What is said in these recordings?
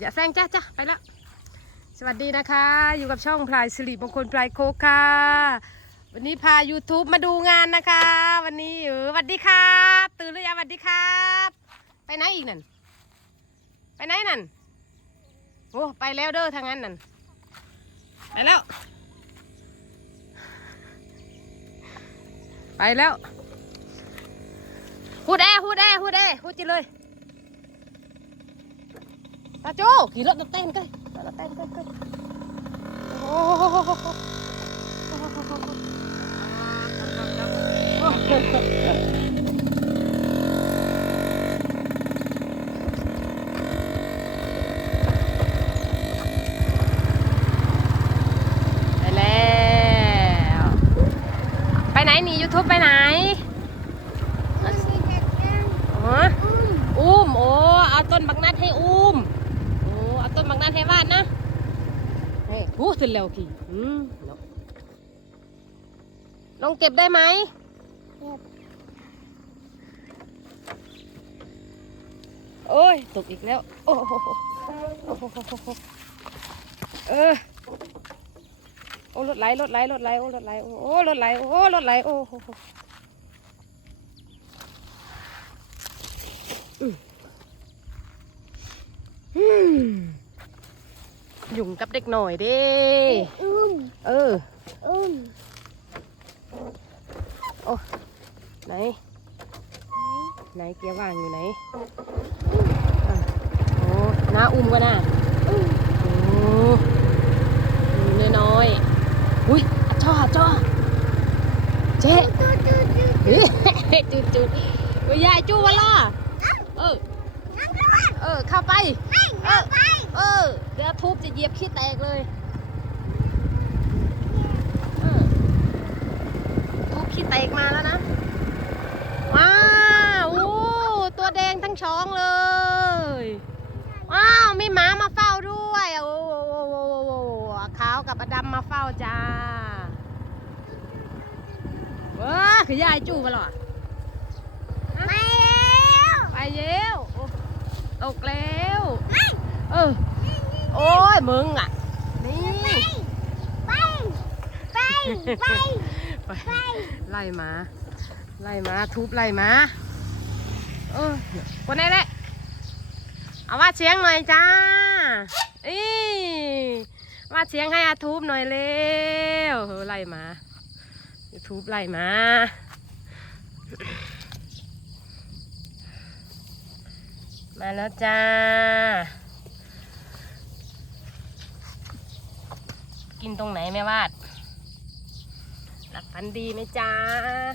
อย่าแซงจ้าจ้าไปแล้วสวัสดีนะคะ อยู่กับช่องพลายสิริมงคลพลายโคกค่ะ วันนี้พา YouTube มาดูงานนะคะ วันนี้เออสวัสดีครับ ตื่นหรือยังสวัสดีครับ ไปไหนอีกนั่น ไปไหนนั่นโอ้ไปแล้วเด้อทางนั้นนั่นไปแล้ว ไปแล้วพูดแอพูดแอพูดแอพูดจิเลย ตาโจ้ขี่รถมาเต้นกันรถเต้นกันกันโอ้โหไปแล้ว ไปไหนหนียูทูบไปไหนอ๋ออุ้ม โอ้ เอาต้นบักนัดให้อุ้มโอ้ เอาต้นบักนัดให้วาดนะเฮ้ยหูถึงแล้วกี่อืมเนาะลงเก็บได้ไหมโอ้ย ตกอีกแล้วโอ้โหโอ้โหเออโอ้รถไหลรถไหลรถไหลโอ้รถไหลโอ้โอ้รถไหลโอ้รถไหลโอ้โหมอืม ยุ่งกับเด็กหน่อยเด้อุ้มเอออุ้มโอ้ไหน ไหนเกียร์ว่างอยู่ไหนอะโอ้น้าอุ้มก็น่าอุ้มโอ้ยน้อยๆอุ้ยอะจ้ออะจ้อเจ๊จูจูจูเฮ้ยจุดจุดๆไปยายจูวะล่ะเออนั่งด้วยเออ เข้าไปไม่เอาไปเออ เดี๋ยวทุบจะเหยียบขี้แตกเลยเออทุบขี้แตกมาแล้วนะ ว้าวโอ้ตัวแดงทั้งช้องเลย ว้าว มีหมามาเฝ้าด้วยโอ้โหโอ้โหโอ้โหขาวกับอดำมาเฝ้าจ้าว้าคือยายจู่มาหรอไปแล้วไปเย้วโอ้ตกแล้วไม่เออ โอ้ยมึงอะ นี่ ไป ไป ไป ไป ไล่มา ไล่มา ทุบไล่มา เออคนไหนแหละเอาว่าเสียงหน่อยจ้าอีว่าเสียงให้อาทุบหน่อยเร็วไล่มาทุบไล่มามาแล้วจ้า กินตรงไหนแม่วาด หลับฝันดีไหมจ้าเออ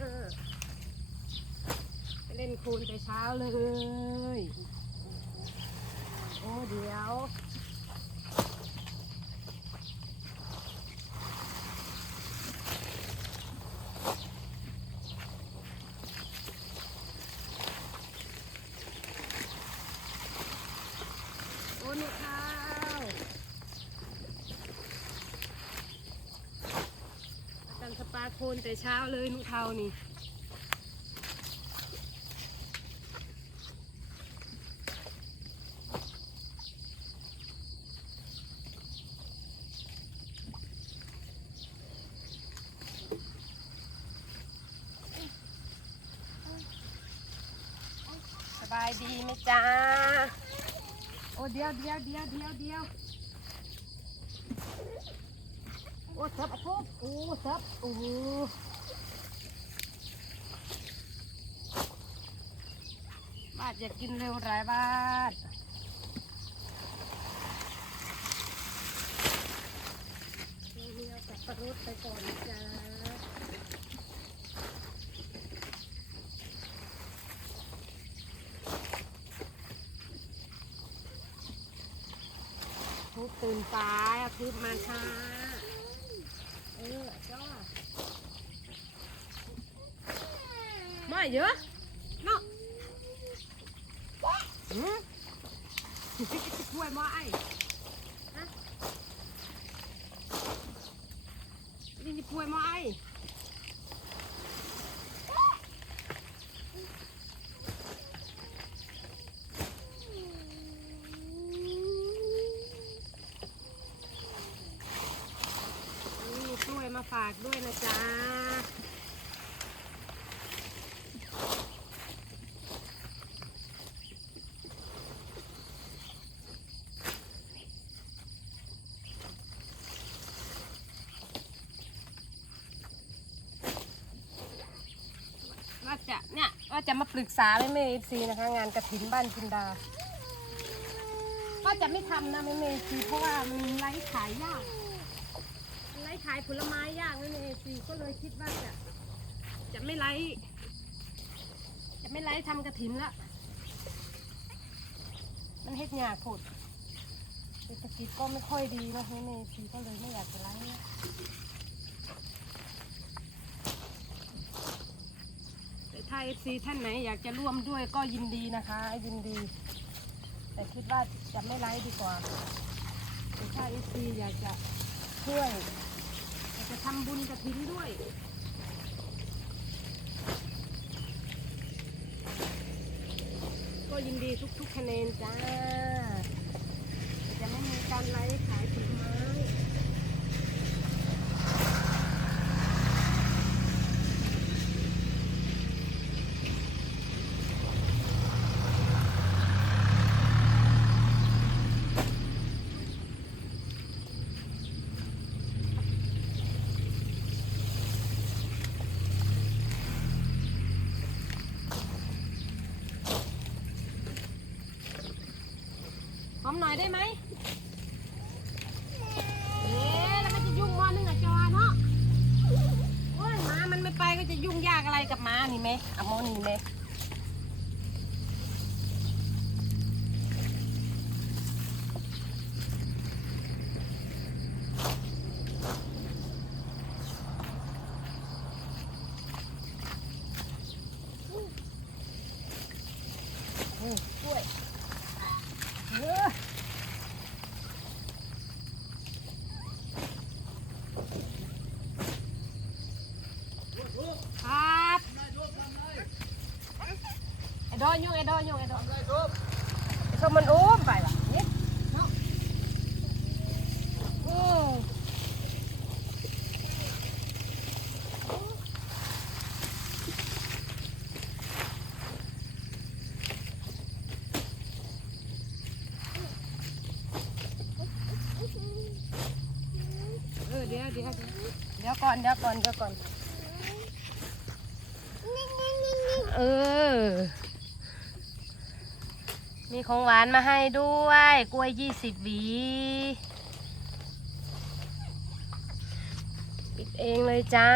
เออไปเล่นคูนไปเช้าเลย โอ้เดี๋ยว โอ้นี่ข้าวอาจารย์สปาโคนแต่เช้าเลยนุเทานี่สบายดีไหมจ้า อ้เดียวเดียวเดียวเดียวเดียวโอ้ซับอะทุบโอ้ซับโอ้บาจะกินเร็วหลายบ้านเดี๋ยวสับปะรดไปก่อนนะจ้าทุบ ตื่นสายคืบมาช้าเออจ้าไม่เยอะเนาะหืมช่วยมาไอ้ฮะนี่นี่วยมาไอ้ากด้วยนะจ๊ะว่าจะเนี่ยว่าจะมาปรึกษาแม่เมย์ซีนะคะ งานกระถินบ้านจินดาว่าจะไม่ทำนะแม่เมย์ซีเพราะว่ามันไร้ขายยาก ขายผลไม้ยากแม่เมย์ซีก็เลยคิดว่าจะจะไม่ไร้จะไม่ไร้ทำกระถินละ มันเฮ็ดยากผดเศรษฐกิจก็ไม่ค่อยดีนะแม่เมซีก็เลยไม่อยากจะไร้แต่ถ้าเอฟซีท่านไหนอยากจะร่วมด้วยก็ยินดีนะคะ ยินดี แต่คิดว่าจะไม่ไลฟ์ดีกว่าแต่ถ้าเอฟซีอยากจะช่วย จะทำบุญกระถินด้วย ก็ยินดีทุกๆคะแนนจ้า จะไม่มีการไลฟ์ขายผลไม้ ห อยได้ไหมเอ๊ะแล้วมันจะยุ่งมอนึงอะจอเนาะโอ้ยหมามันไม่ไปก็จะยุ่งยากอะไรกับหมานี่ไหมอะโมนี่ไหมอืมกล้วยเออครับไอ้ ดอยุ่งไอ้ดอยุ่งไอ้ดอนไอ้ส้มมันโอ้มไปว่ะนี่ยเนาะโอ้เออเดี๋ยวเดี๋ยวเดี๋ยวก่อนเดี๋ยวก่อนเดี๋ยวก่อน เออ มีของหวานมาให้ด้วย กล้วยยี่สิบหวี ปิดเองเลยจ้า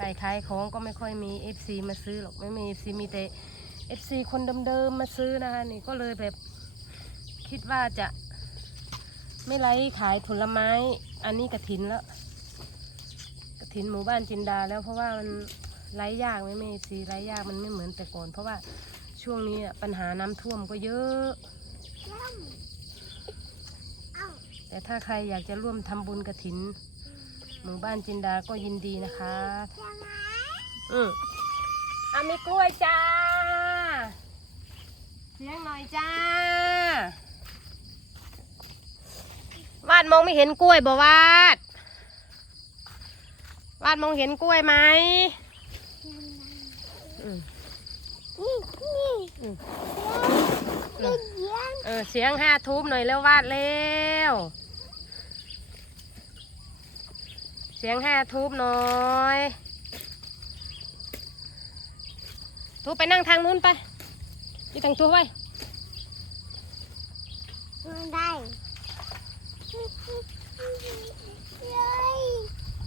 รายขายของก็ไม่ค่อยมี FC มาซื้อหรอก ไม่มี FC มีแต่ FC คนเดิมๆมาซื้อนะคะนี่ก็เลยแบบคิดว่าจะไม่ไล่ขายผลไม้ อันนี้กระถินแล้ว กระถินหมู่บ้านจินดาแล้วเพราะว่ามัน ไร้ยากไม่ไม่สีไร้ยากมันไม่เหมือนแต่ก่อน เพราะว่าช่วงนี้ปัญหาน้ำท่วมก็เยอะ แต่ถ้าใครอยากจะร่วมทำบุญกระถินหมู่บ้านจินดาก็ยินดีนะคะอืมอามีกล้วยจ้าเสียงหน่อยจ้าวาดมองไม่เห็นกล้วยบ่วาดวาดมองเห็นกล้วยไหม เลี้ยงเลี้ยงเออเสียงห้าทุบหน่อยแล้ววาดเร็วเสียงห้าทุบหน่อย ทุบไปนั่งทางนู้นไปยี่ตังตัวไว้ไม่ได้เลย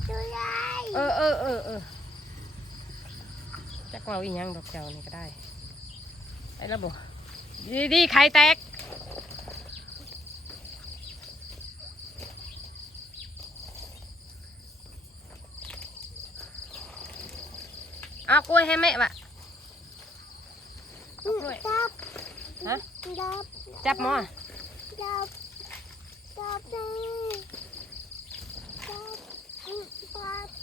ดูเลยเออเออเออเออจั กเราอีกยังดอกเจ้านี่ก็ได้ไปแล้วบ่ดีดีๆไข่แตกเอากล้วยให้แม่วะเอากล้วยจับฮะจับจับหมอจับจับเลยจับจับ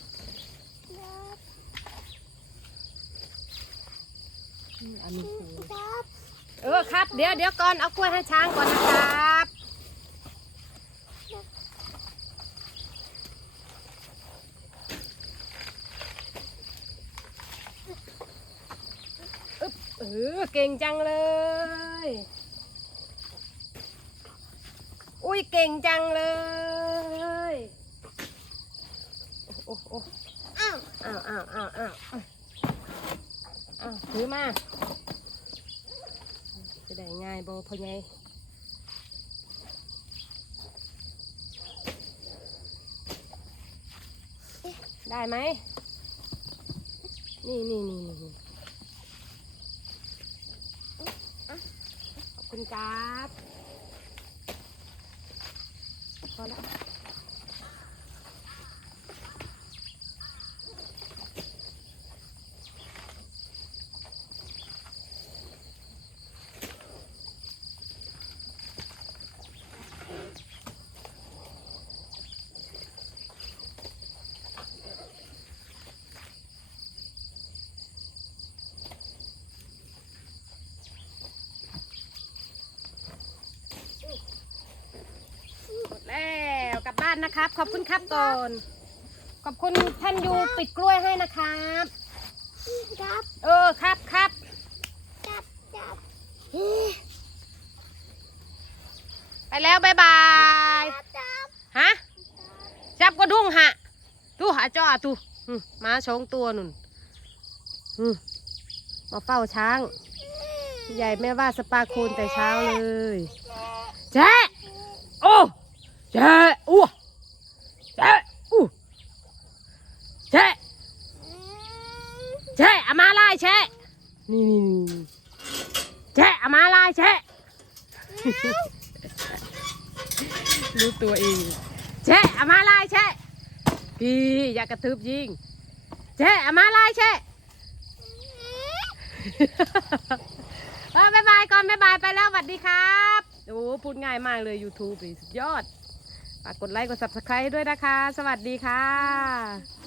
เออครับ เดี๋ยวเดี๋ยวก่อนเอากล้วยให้ช้างก่อนนะครับเออเก่งจังเลย อุ้ยเก่งจังเลยโอ้โอ้อ้าวอ้าวอ้าวอ้าว ถือมาจะได้ง่ายบ่พ่อใหญ่ได้ไหม นี่นี่นี่นี่ขอบคุณครับพอแล้ว หมดแล้ว กลับบ้านนะครับ ขอบคุณครับก่อน ขอบคุณท่านยูปิดกล้วยให้นะครับจับเออครับครับจับจับไปแล้วบายบายจับจับฮะจับกระดุงฮะดูหาจ้อตูอืมมาสองตัวนุ่นอืมมาเฝ้าช้างพี่ใหญ่แม่ว่าสปาโคนแต่เช้าเลยแจ๊ะโอ้แจ๊ะอู้แจ๊ะอู้ แจ๊ะแช่อามาลายแช่นี่นี่นี่แช่อามาลายแช่รู้ตัวเองแช่อามาลายแช่พี่อย่ากระทืบยิงแช่อามาลายแช่เออบายบายก่อนบายบายไปแล้วสวัสดีครับโอ้พูดง่ายมากเลย YouTube นี่สุดยอดฝากกดไลค์กด subscribe ด้วยนะคะ สวัสดีค่ะ